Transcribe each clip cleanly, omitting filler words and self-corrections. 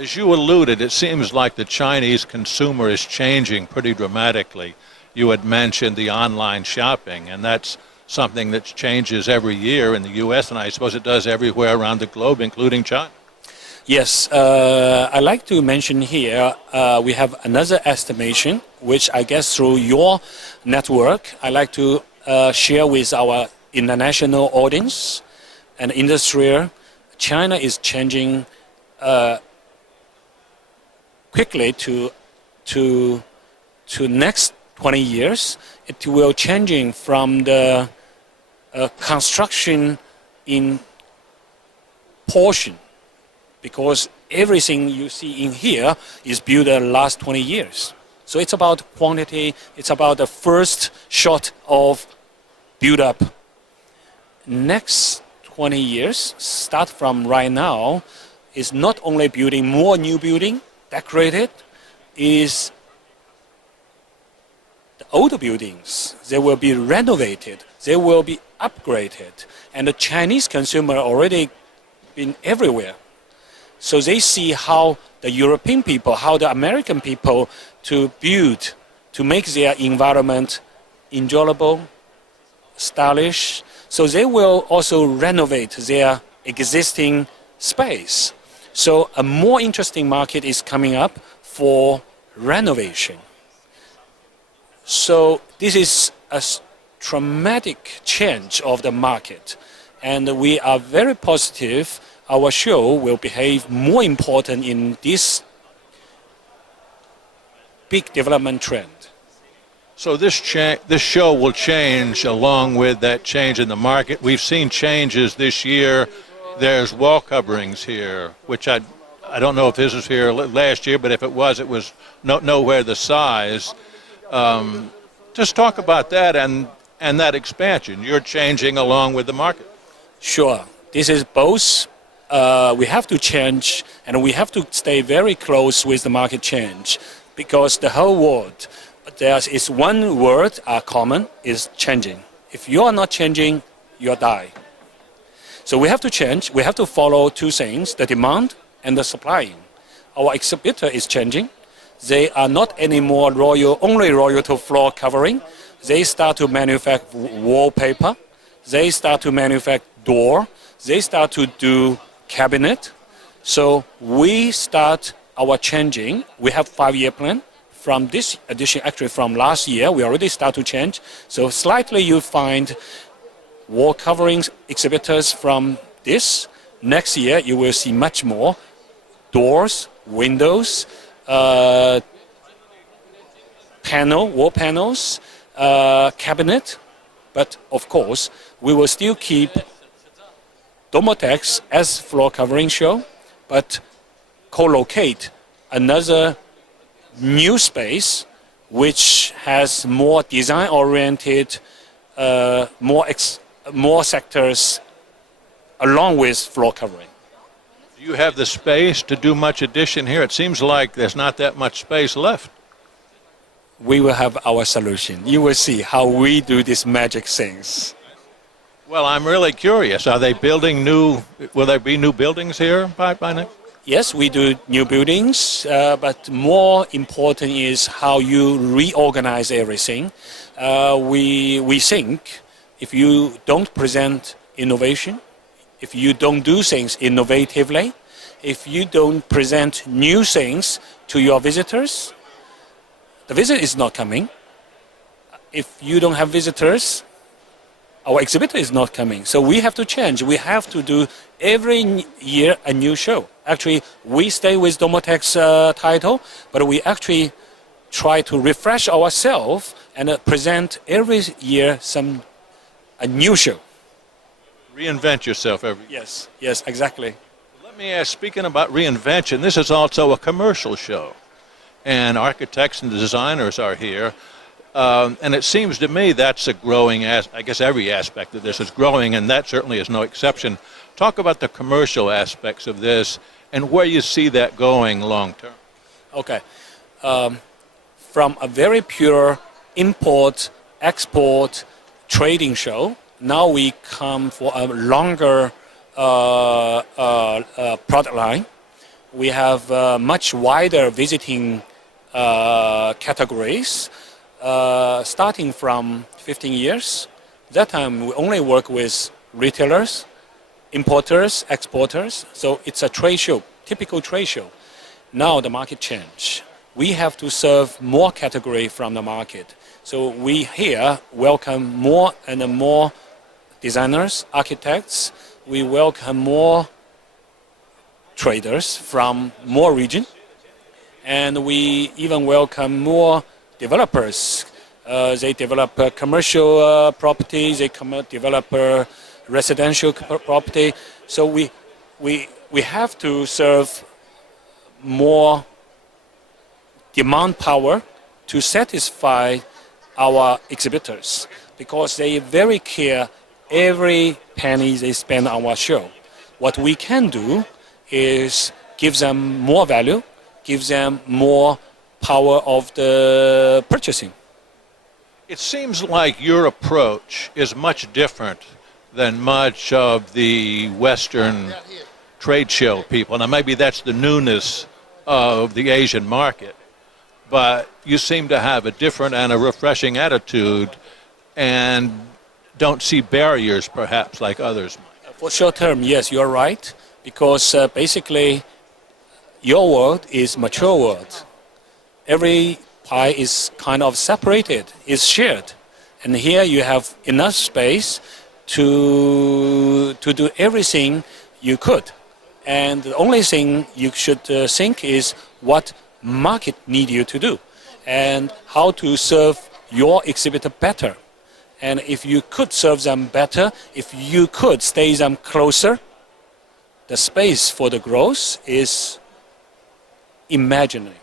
as you alluded, it seems like the Chinese consumer is changing pretty dramatically. You had mentioned the online shopping, and that's something that changes every year in the U.S., and I suppose it does everywhere around the globe, including China. Yes, I'd like to mention here we have another estimation, which I guess through your network, I'd like to share with our international audience and industry. China is changing quickly to next 20 years. It will changing from the construction in portion, because everything you see in here is built the last 20 years. So it's about quantity, it's about the first shot of build up. Next 20 years, start from right now, is not only building more new building, decorated, is the older buildings, they will be renovated, they will be upgraded, and the Chinese consumer already been everywhere. So they see how the European people, how the American people to build, to make their environment enjoyable, stylish. So they will also renovate their existing space. So a more interesting market is coming up for renovation. So this is a dramatic change of the market, and we are very positive our show will behave more important in this big development trend. So this show will change along with that change in the market. We've seen changes this year. There's wall coverings here, which I don't know if this was here last year, but if it was nowhere the size. Just talk about that and that expansion. You're changing along with the market. Sure. This is both. We have to change, and we have to stay very close with the market change, because the whole world, there is one word common, is changing. If you are not changing, you'll die. So we have to change. We have to follow two things, the demand and the supply. Our exhibitor is changing. They are not anymore only royal to floor covering. They start to manufacture wallpaper. They start to manufacture door. They start to do cabinet. So we start our changing. We have 5-year plan. From this edition, actually from last year, we already start to change. So slightly you find wall coverings exhibitors from this. Next year you will see much more doors, windows, wall panels, cabinet. But of course, we will still keep Domotex as floor covering show, but co-locate another new space which has more design-oriented, more sectors along with floor covering. Do you have the space to do much addition here? It seems like there's not that much space left. We will have our solution. You will see how we do these magic things. Well, I'm really curious. Are they building will there be new buildings here by next? Yes, we do new buildings, but more important is how you reorganize everything. We think if you don't present innovation, if you don't do things innovatively, if you don't present new things to your visitors, the visit is not coming. If you don't have visitors, our exhibitor is not coming. So we have to change. We have to do every year a new show. Actually, we stay with Domotex title, but we actually try to refresh ourselves and present every year a new show. Reinvent yourself every year. Yes, exactly. Let me ask, speaking about reinvention, this is also a commercial show, and architects and designers are here. And it seems to me that's a growing, I guess every aspect of this is growing, and that certainly is no exception. Talk about the commercial aspects of this and where you see that going long term. Okay. From a very pure import, export, trading show, now we come for a longer product line. We have much wider visiting categories, starting from 15 years. That time we only work with retailers, importers, exporters. So it's a trade show, typical trade show. Now the market changed. We have to serve more category from the market. So we here welcome more and more designers, architects. We welcome more traders from more region. And we even welcome more developers. They develop commercial properties, they develop residential property. So we have to serve more demand power to satisfy our exhibitors, because they very care every penny they spend on our show. What we can do is give them more value, give them more power of the purchasing. It seems like your approach is much different than much of the Western trade show people. Now, maybe that's the newness of the Asian market, but you seem to have a different and a refreshing attitude and don't see barriers, perhaps, like others might. For short term, yes, you're right, because basically your world is mature world. Every pie is kind of separated, is shared. And here you have enough space to do everything you could. And the only thing you should think is what market need you to do and how to serve your exhibitor better. And if you could serve them better, if you could stay them closer, the space for the growth is imaginary.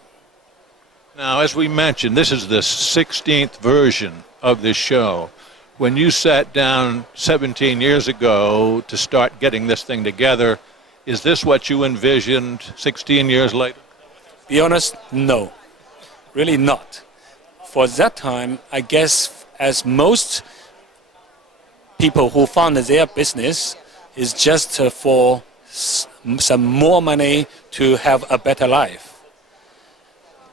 Now, as we mentioned, this is the 16th version of this show. When you sat down 17 years ago to start getting this thing together, is this what you envisioned 16 years later? Be honest, no. Really not. For that time, I guess, as most people who found their business is just for some more money to have a better life.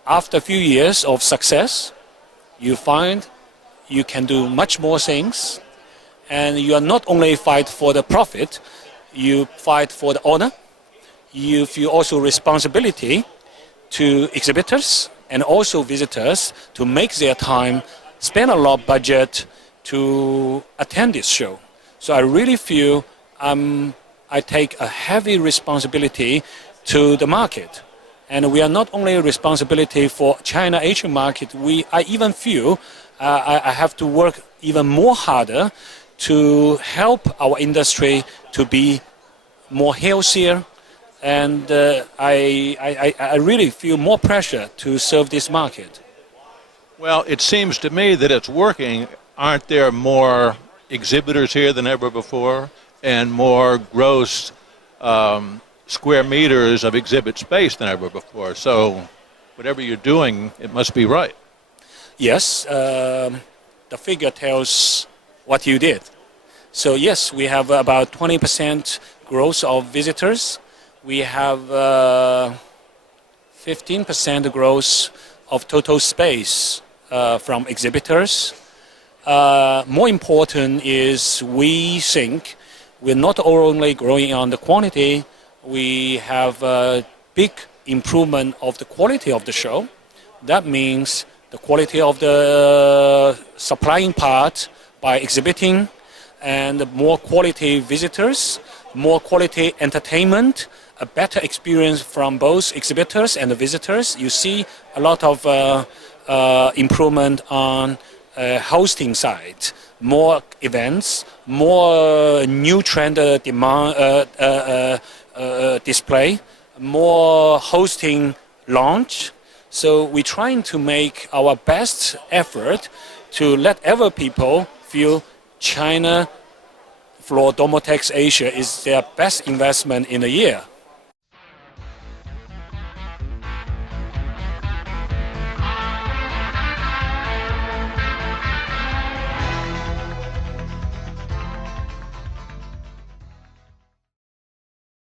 After a few years of success, you find you can do much more things, and you are not only fight for the profit, you fight for the honor. You feel also responsibility to exhibitors and also visitors to make their time, spend a lot of budget to attend this show. So I really feel I take a heavy responsibility to the market. And we are not only responsibility for China Asian market, I even feel I have to work even more harder to help our industry to be more healthier. And I really feel more pressure to serve this market. Well, it seems to me that it's working. Aren't there more exhibitors here than ever before and more gross square meters of exhibit space than ever before? So whatever you're doing, it must be right. Yes, the figure tells what you did. So yes, we have about 20% growth of visitors. We have 15% growth of total space from exhibitors. More important is we think we're not only growing on the quantity, we have a big improvement of the quality of the show. That means the quality of the supplying part by exhibiting, and more quality visitors, more quality entertainment, a better experience from both exhibitors and the visitors. You see a lot of improvement on hosting side, more events, more new trend demand display, more hosting launch. So we're trying to make our best effort to let every people feel ChinaFloor Domotex Asia is their best investment in a year.